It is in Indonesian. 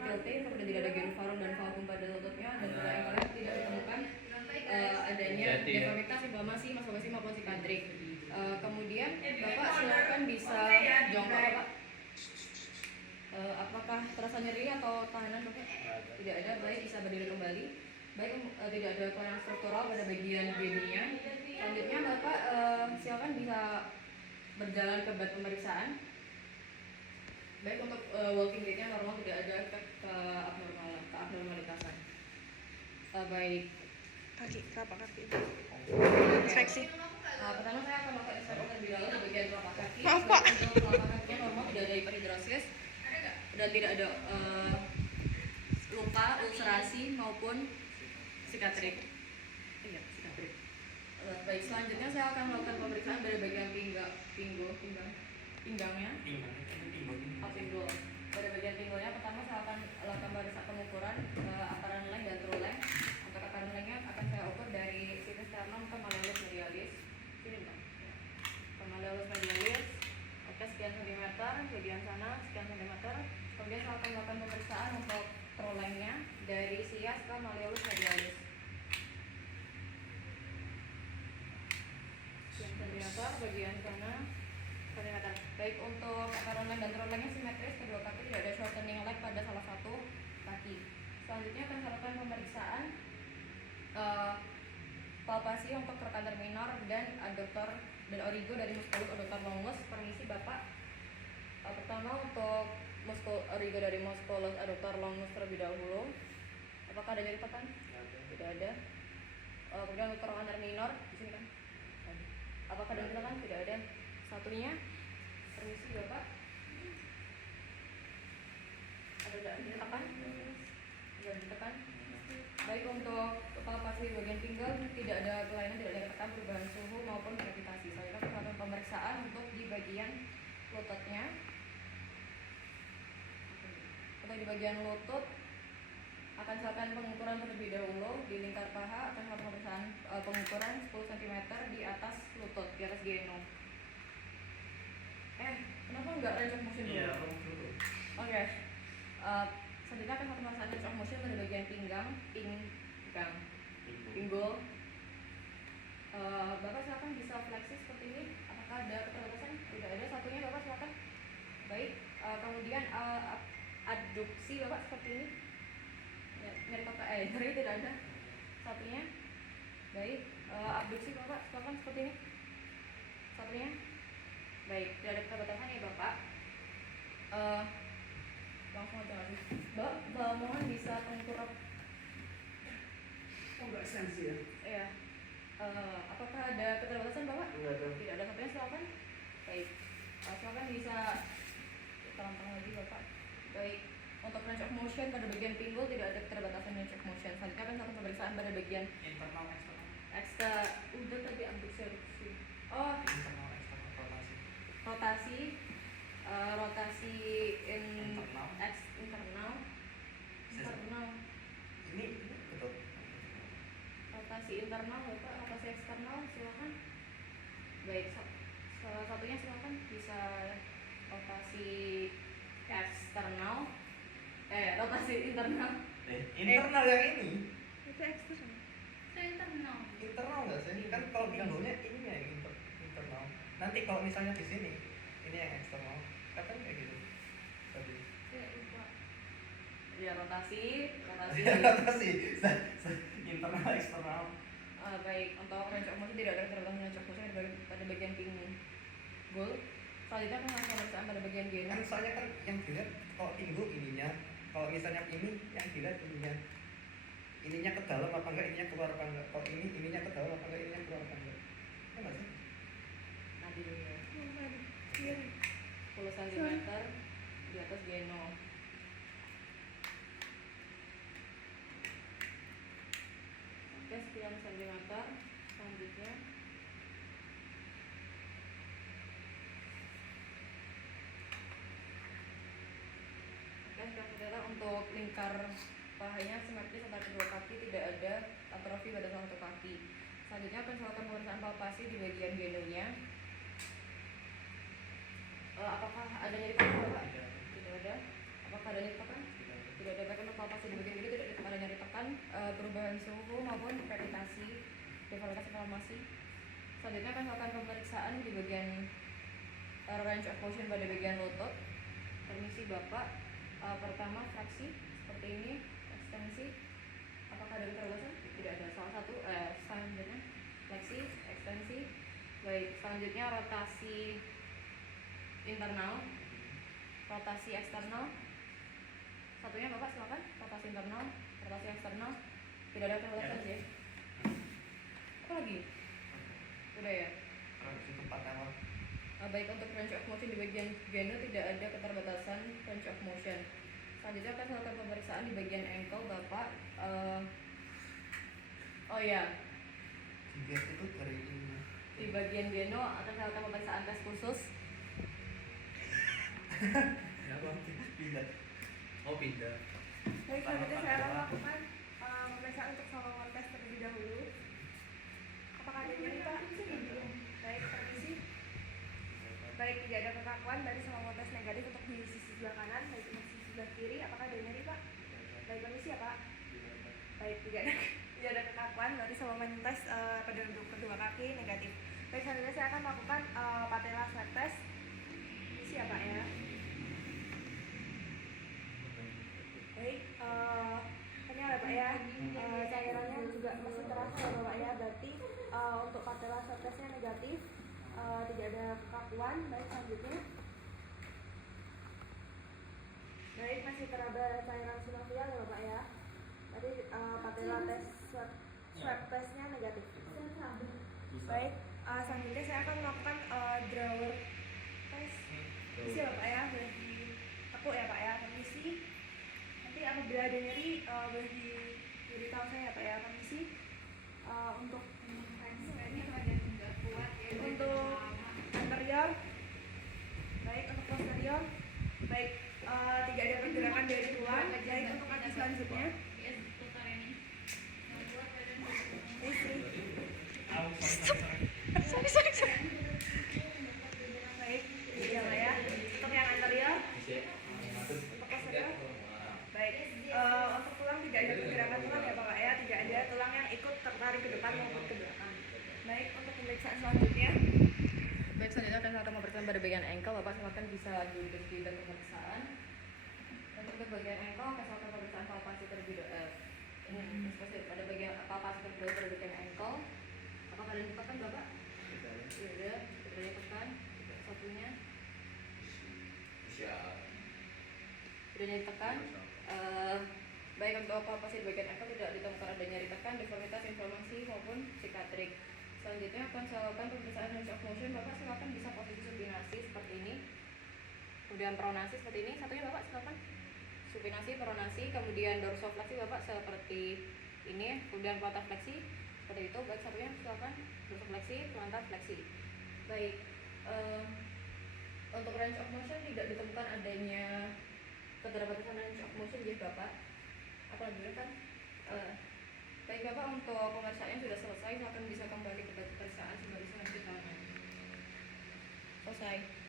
tilte, kemudian tidak ada genovarum dan vakum pada lututnya, dan pada ankle tidak ditemukan adanya deformitas, inflamasi, mastosi maupun sikatrik. Kemudian Bapak silakan bisa jongkok Bapak. Apakah terasa nyeri atau tahanan Bapak? Tidak ada, baik bisa berdiri kembali. Baik, tidak ada kelainan struktural pada bagian geninya. Selanjutnya Bapak silakan bisa berjalan ke bed pemeriksaan. Baik, untuk walking gait-nya normal, tidak ada keabnormalitasan. Baik. Kaki, telapak kaki. Inspeksi. Pertama saya akan melakukan inspeksi terlebih dahulu di bagian telapak kaki. Maaf, Pak. Untuk telapak kakinya normal, tidak ada hiperhidrosis dan tidak ada luka, ulcerasi maupun sikatrik. Iya, sikatrik. Baik, selanjutnya saya akan melakukan pemeriksaan pada bagian pinggangnya. Pinggul. Pada bagian pinggulnya pertama saya akan lakukan pemeriksaan pengukuran aparan leng dan true leng. Untuk aparan lengnya akan saya ukur dari sini sternum ke malleolus medialis. Sini Bang. Ke malleolus medialis. Oke, sekian sentimeter, bagian sana sekian sentimeter. Kemudian saya akan melakukan pemeriksaan untuk true lengnya dari sias ke malleolus medialis. Sekian sentimeter, bagian sana sentimeter. Baik, untuk aparan leng dan true lengnya simetris, kedua kaki tidak ada shortening leg pada salah satu kaki. Selanjutnya akan saya lakukan pemeriksaan palpasi untuk trochanter minor dan adductor dan origo dari musculus adductor longus. Permisi Bapak. Pertama untuk origo dari musculus adductor longus terlebih dahulu. Apakah ada nyeri tekan? Tidak ada. Kemudian untuk trochanter minor di sini kan? Apakah ada nyeri tekan? Tidak ada. Satunya, permisi Bapak. Ada nyeri tekan? Tidak ditekan. Baik, untuk palpasi bagian pinggang tidak ada kelainan, tidak ada ketekan, perubahan suhu maupun gravitasi. Saya akan melakukan pemeriksaan untuk di bagian lututnya. Untuk di bagian lutut akan saya lakukan pengukuran terlebih dahulu di lingkar paha. Akan melakukan pemeriksaan pengukuran 10 cm di atas lutut, di atas geno. Kenapa enggak range of motion dulu? Iya, Oke. Selanjutnya akan melakukan pemeriksaan range of motion pada bagian pinggul. Bapak silakan bisa fleksi seperti ini. Apakah ada keterbatasan? Tidak ada. Satunya Bapak silakan. Baik. Kemudian adduksi Bapak seperti ini. Ya, nyeri tidak ada. Satunya. Baik. Abduksi Bapak silakan seperti ini. Satunya. Baik, tidak ada keterbatasan ya Bapak. Langsung aja lagi. Mbak, mohon bisa tengkurap. Enggak sensi ya? Iya. Apakah ada keterbatasan Bapak? Enggak ada. Tidak ada, satunya silakan. Baik. Silakan bisa terang-terang lagi Bapak. Baik. Untuk range of motion pada bagian pinggul tidak ada keterbatasan range of motion. Selanjutnya akan satu pemeriksaan pada bagian Internal, eksternal. udah tadi abduksi. Internal, eksternal, rotasi. Rotasi Internal. Internal. Ini betul. Rotasi internal Bapak, rotasi eksternal silakan. Baik, salah satunya silakan bisa rotasi eksternal. Rotasi internal. Internal yang ini. Itu eksternal. Internal. Internal nggak sih? Kan kalau pinggulnya ini ya internal. Nanti kalau misalnya di sini, ini yang eksternal. Katanya kayak gitu. Tadi. Ya, rotasi. Rotasi. Internal, eksternal. Baik, untuk range of motion tidak ada keterbatasan range of motion pada bagian pinggul. Selanjutnya akan langsung pemeriksaan pada bagian geno. Kan soalnya kan yang dilihat kalau pinggul ininya, kalau misalnya ini yang dilihat ininya ke dalam apa enggak, ininya keluar apa enggak. Kalau ininya ke dalam apa enggak, ininya keluar apa enggak. Ya nggak sih? Nanti dulu ya. Iya. 10 cm di atas geno. Oke, sekian sentimeter. Selanjutnya saudara, untuk lingkar pahanya simetris antara kedua kaki, tidak ada atrofi pada salah satu kaki. Selanjutnya akan melakukan pemeriksaan palpasi di bagian genonya. Apakah ada nyeri tekan Bapak? Tidak ada. Apakah ada nyeri tekan? Tidak ada. deformitas inflamasi. Selanjutnya akan melakukan pemeriksaan di bagian range of motion pada bagian lutut. Permisi Bapak. Pertama fraksi seperti ini, ekstensi. Apakah ada keterbatasan? Tidak ada. Salah satu selanjutnya fleksi, ekstensi. Baik, selanjutnya rotasi internal, rotasi eksternal. Satunya Bapak silakan. Rotasi internal, rotasi eksternal. Tidak ada keterbatasan ya? Apa lagi? Udah ya? Fraksi tempat awal. Baik, untuk range of motion di bagian genu tidak ada keterbatasan range of motion. Selanjutnya akan melakukan pemeriksaan di bagian ankle Bapak. Oh ya, Jidat itu dari ini. di bagian genu akan melakukan pemeriksaan tes khusus. Kenapa? Jidat. Oh pindah. Baik, selanjutnya saya akan melakukan pemeriksaan untuk saluran tes terlebih dahulu. Apakah ada nyeri Pak? Baik, permisi. Baik, tidak ada kekakuan dari saluran tes negatif untuk di sisi sebelah kanan, baik untuk sisi sebelah kiri. Apakah ada nyeri Pak? Baik, permisi ya Pak. Baik, tidak ada kekakuan dari saluran tes pada untuk kedua kaki negatif. Baik, selanjutnya saya akan melakukan patella swab test. Permisi ya Pak ya. Baik, ini ya Pak ya, cairannya juga masih terasa ya Bapak ya, berarti untuk patella swab testnya negatif, tidak ada kekakuan. Baik, selanjutnya. Baik, masih teraba cairan sinovial ya Bapak ya. Tadi patella tes swab testnya negatif. Baik, selanjutnya saya akan melakukan drawer test. Permisi ya Bapak ya, boleh ditekuk ya Pak ya, permisi. Nanti apabila ada nyeri boleh diberitahu saya ya Pak ya, permisi. Untuk untuk anterior, baik untuk posterior, baik tidak ada pergerakan dari tulang. Baik untuk kaki selanjutnya. Sorry. Baik, ya Pak ya. Untuk yang anterior, untuk posterior. Baik, untuk tulang tidak ada pergerakan tulang ya Bapak ya, tidak ada tulang yang ikut tertarik ke depan maupun ke belakang. Baik, untuk pemeriksaan selanjutnya. Baik, selanjutnya akan melakukan pemeriksaan pada bagian ankle. Bapak silakan bisa duduk di bangku pemeriksaan. Dan untuk bagian ankle akan melakukan pemeriksaan palpasi terlebih dahulu. Ini spesifik pada bagian palpasi terlebih dahulu pada bagian ankle. Apakah ada yang ditekan Bapak? Tidak, tidak ditekan. Satunya tidak ditekan. Baik, untuk palpasi di bagian ankle tidak ditemukan ada nyeri tekan, deformitas, inflamasi maupun sikatrik. Selanjutnya akan saya lakukan pemeriksaan range of motion. Bapak silakan bisa posisi supinasi seperti ini, kemudian pronasi seperti ini. Satunya Bapak silakan supinasi, pronasi, kemudian dorsofleksi Bapak seperti ini, kemudian plantar fleksi seperti itu. Baik, satunya silakan dorsofleksi, plantar fleksi. Baik, untuk range of motion tidak ditemukan adanya keterbatasan range of motion ya Bapak. Apalagi kan baik Bapak, untuk pemeriksaannya sudah selesai. Silakan bisa kembali ke pemeriksaan sebagai selanjutnya. Selesai.